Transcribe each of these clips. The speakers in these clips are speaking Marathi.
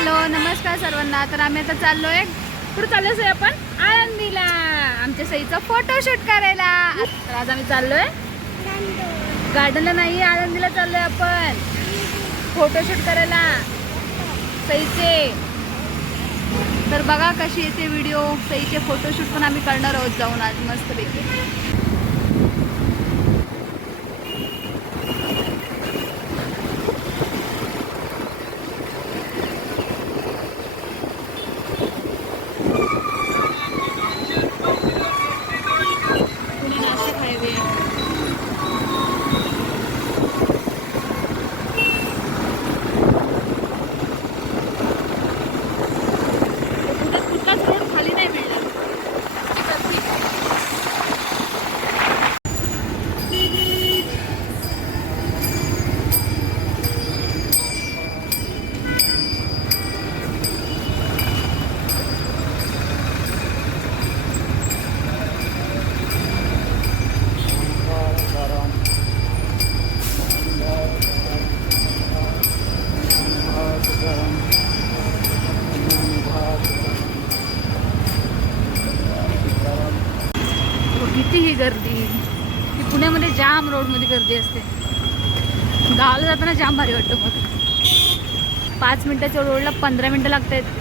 हॅलो नमस्कार सर्वांना. तर आम्ही आता चाललोय. कुठं चाललोय सई आपण? आळंदीला. आमच्या सईचा फोटोशूट करायला. तर आज आम्ही चाललोय. गार्डनला नाही आळंदीला चाललोय आपण. फोटोशूट करायला. सईचे. तर बघा कशी येते व्हिडिओ सईचे फोटोशूट पण आम्ही करणार आहोत जाऊन आज मस्तपैकी. किती ही गर्दी ही पुण्यामध्ये जाम रोडमध्ये गर्दी असते. गावाला जाताना जाम भारी वाटतं मग पाच मिनिटाच्या रोडला पंधरा मिनिटं लागत आहेत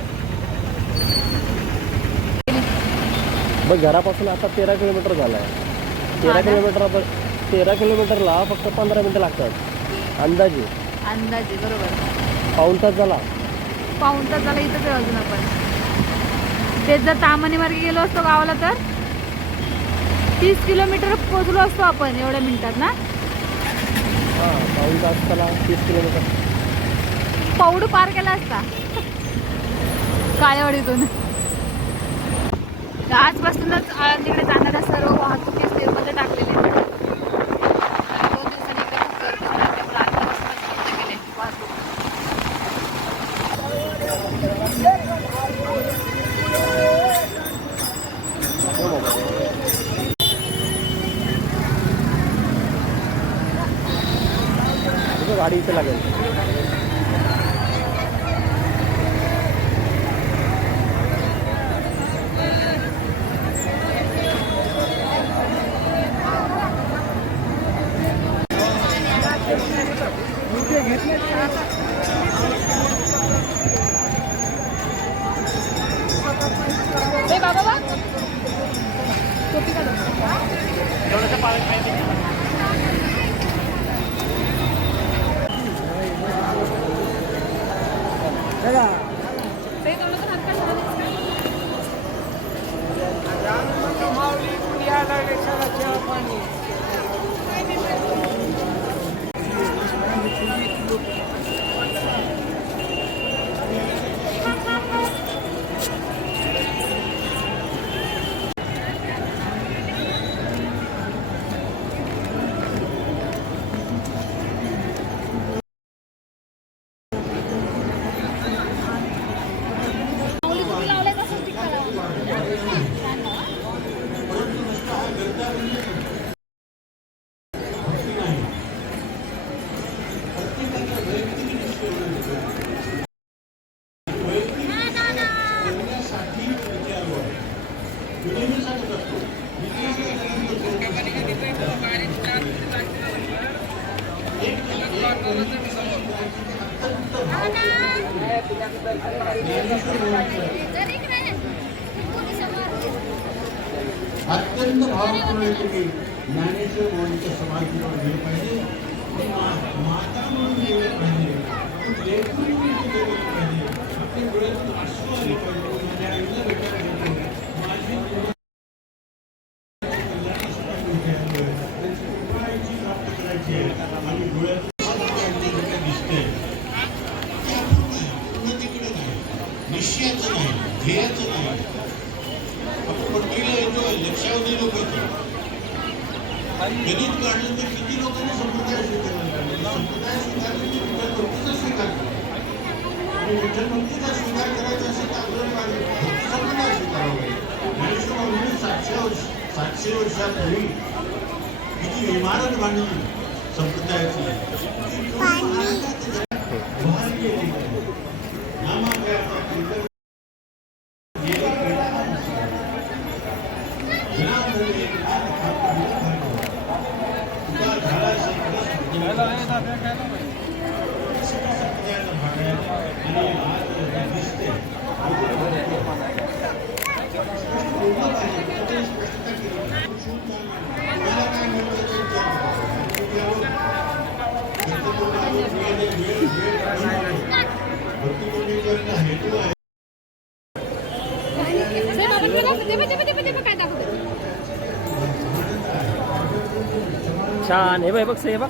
बघ घरापासून आता तेरा किलोमीटर झालं आहे तेरा? किलोमीटर तेरा किलोमीटरला फक्त पंधरा मिनटं लागतात. अंदाजे. अंदाजे बरोबर. पाऊण तास झाला. पाऊन तास झाला इथंच आहे अजून आपण. तेच जर तामाने मार्गे गेलो असतो गावाला तर? तीस किलोमीटर पोचलो असतो आपण एवढ्या मिनिटात ना? हां पाऊण तास झाला तीस किलोमीटर पाऊड पार केला असता. काळेवाडीतून. आजपासूनच तिकडे जाणाऱ्या सर्व वाहतुकी स्थिरमध्ये टाकलेले आहेत. आणि दोन दिवसांनी इकडे खूप गर्दी होणार त्यामुळे आजपासूनच बंद केले वाहतूक तुझं गाडी इथे लागेल. ए माऊली अत्यंत भावपूर्ण तुम्ही ज्ञानेश्वर माऊलीच्या समाधीवर गेले पाहिजे. माता म्हणून गेले पाहिजे. म्हणून गेले पाहिजे. अश्रू आले पाहिजे. माझ्या आईला भेटायला त्यांची प्राप्त करायची आहे. आणि लक्ष्याचं नाही ध्येयाचं नाही आपण मुंबईला येतो लक्षावधी लोक येतो गणित काढलं तर किती लोकांनी संप्रदाय स्वीकारला संप्रदाय स्वीकारला की विठ्ठल भक्तीचा स्वीकार करा आणि विठ्ठल भक्तीचा स्वीकार करायचा असेल तर आपल्याला संप्रदाय स्वीकारावा लागेल ज्ञानेश्वर माऊलीने सातशे वर्ष सातशे वर्षापूर्वी किती इमारत बांधली संप्रदायाची ती पूर्ण महाराष्ट्रात उभारली आहे. नामांतर ते बघ, ते बघ, ते बघ, ते बघ, काय दाखवते छान. हे बघ हे बघ हे बघ.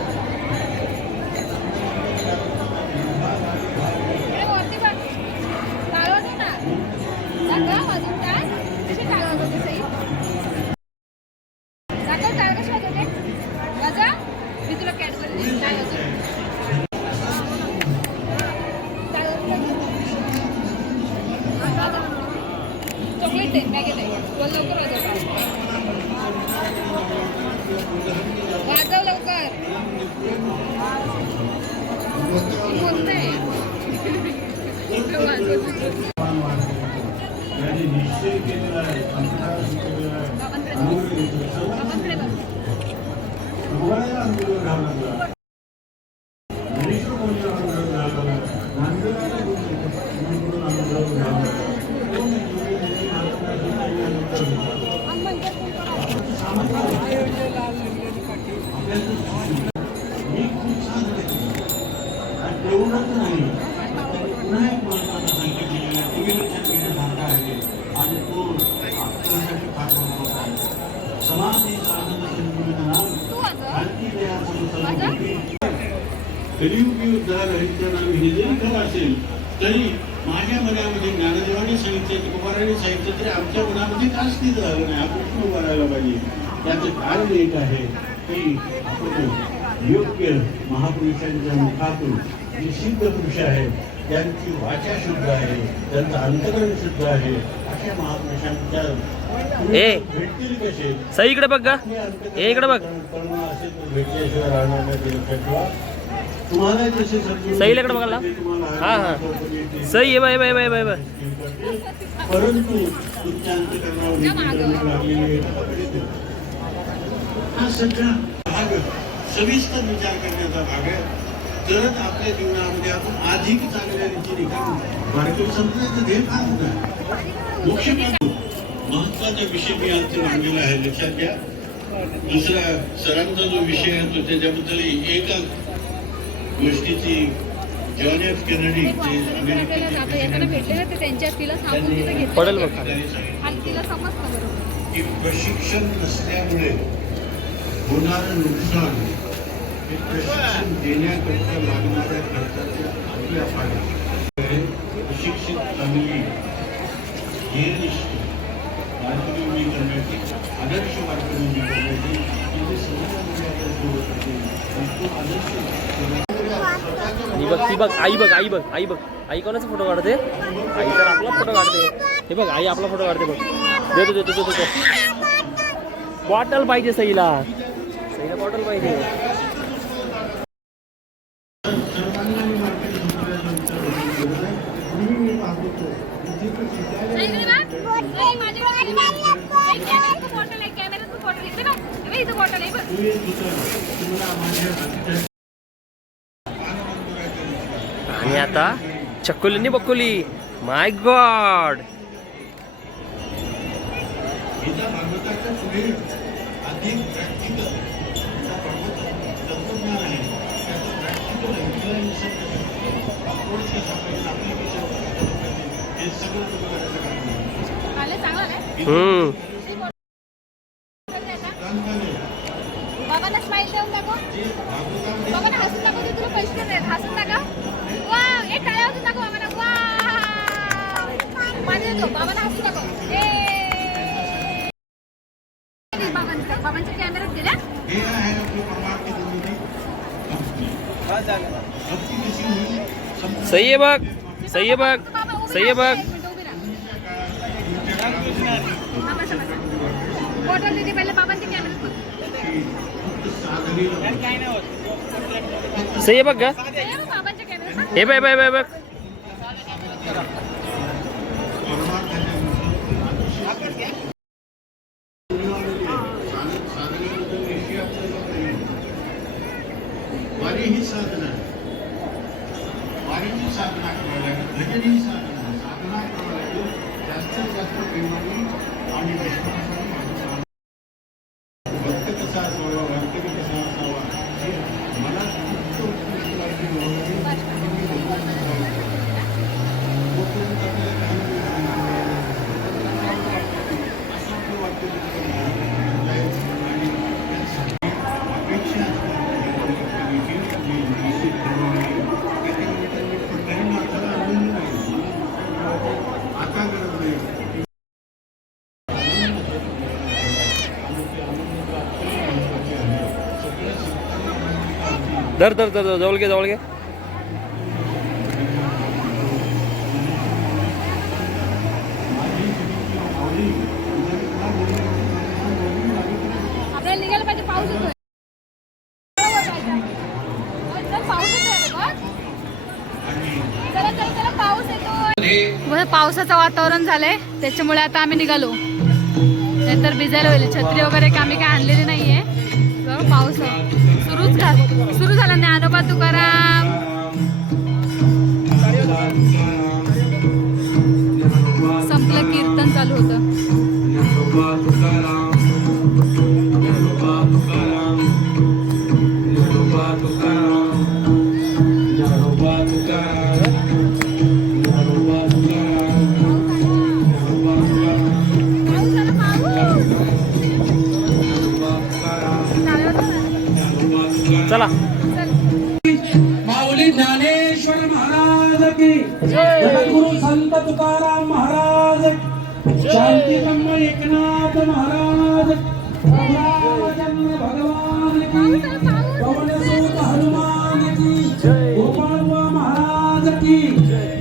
खरं असेल तरी माझ्या मनामध्ये ज्ञानदेवाने सांगितलं तुकोबाराने सांगितलं तरी आमच्या मनामध्ये काच स्थित झालं नाही हा प्रश्न उभा राहायला पाहिजे त्याचं कारण एक आहे की आपण योग्य महापुरुषांच्या मुखातून जे सिद्ध पुरुष आहेत त्यांची वाचा शुद्ध आहे त्यांचं अंतकरण शुद्ध आहे अशा महापुरुषांच्या. भेटतील कसे सई इकडे बघ गा ए इकडे बघ भेटल्याशिवाय राहणार नाही ते लक्षात ठेवा. तुम्हाला जसे समजून सईला इकडे बघायला? हा, हा. सई ये bye bye bye bye bye परंतु हा सगळा भाग सविस्तर विचार करण्याचा भाग आहे. तरच आपल्या जीवनामध्ये आपण अधिक चांगल्या रीतीने करू भारतीय संप्रदायाचं ध्येय फार मोठं आहे मुख्य महत्त्वाचा विषय मी आज मांडलेला आहे. लक्षात घ्या. दुसरा सरांचा जो विषय आहे तो त्याच्याबद्दल एका गोष्टीची जॉन एफ केनेडी पडेल की प्रशिक्षण नसल्यामुळे होणारं नुकसान हे प्रशिक्षण देण्याकरता लागणाऱ्या खर्चाचे आपल्या पाहिजे प्रशिक्षित चांगली उभी करण्याची आदर्श करण्याची तो आदर्श आणि बघ ती बघ आई बघ आई बघ आई बघ. आई कोणाचा फोटो काढते? आई तर आपला फोटो काढते. हे बघ आई आपला फोटो काढते बघ. देतो देतो देतो देतो बॉटल पाहिजे सईला. सईला बॉटल पाहिजे नाही बघ. नाही, कॅमेऱ्यात तू बॉटल आहे, कॅमेऱ्यात तू बॉटल इकडे बघ. हे बघ, इथं बॉटल आहे बघ. आणि आता चक्कोलीनी बक्कोली माय गॉड गीता कॅमेऱ्यात दिल्या हे आहे आपलं परमार्थ निर्मिती भक्ती. भक्ती कशी होईल? संपूर्ण सई आहे बघ. सई आहे बघ. सई आहे. बघ. बॉटल दिली पहिले सई आहे बघ हे कॅमेऱ्यात हे बाय बाय बाय बघ परमार्थाच्या दिवशी साधन साधनाबद्दल विषय आपल्याला नाही. वारी ही साधना आहे. वारीची साधना करावी लागेल भजनी ही साधना आहे. साधना करावी लागेल जास्तीत जास्त प्रेमाने आणि विश्वासाने माणूस राहावा. भक्त कसा असावा भक्त कसा असावा हे मला खूप उत्कृष्ट वाटते तोपर्यंत आपल्याला काही असं आपलं वाटतं की आणि अपेक्षा आता गरज नाही धर धर धर जवळ घे जवळ घे. पावसाचं वातावरण झालंय त्याच्यामुळे आता आम्ही निघालो. नाहीतर भिजायला होईल. छत्री वगैरे आम्ही काय आणलेली नाही चला. माऊली ज्ञानेश्वर महाराज की. जगद्गुरु संत तुकाराम महाराज शांतिकम्म एकनाथ महाराज भगवान की. पवनसुत हनुमान की. गोपालवा महाराज की.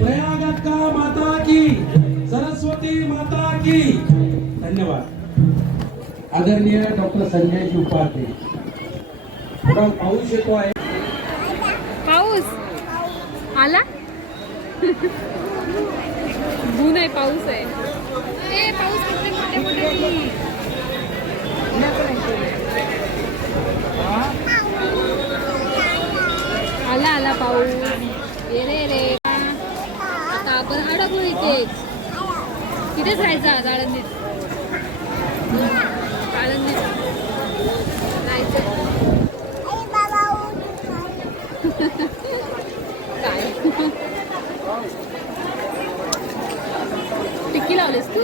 प्रयागक्का माता की. सरस्वती माता की. धन्यवाद. आदरणीय डॉक्टर संजय उपाध्ये. थोडा पाऊस येतो आहे. पाऊस? आला? ऊन आहे पाऊस आहे. ए पाऊस कुठे कुठे कुठे आला आला पाऊस. ये रे रे. आता आपण अडकलो इथेच तिथेच राहायचं आज आळंदीत? आळंदीत. टिक्की लावलीस तू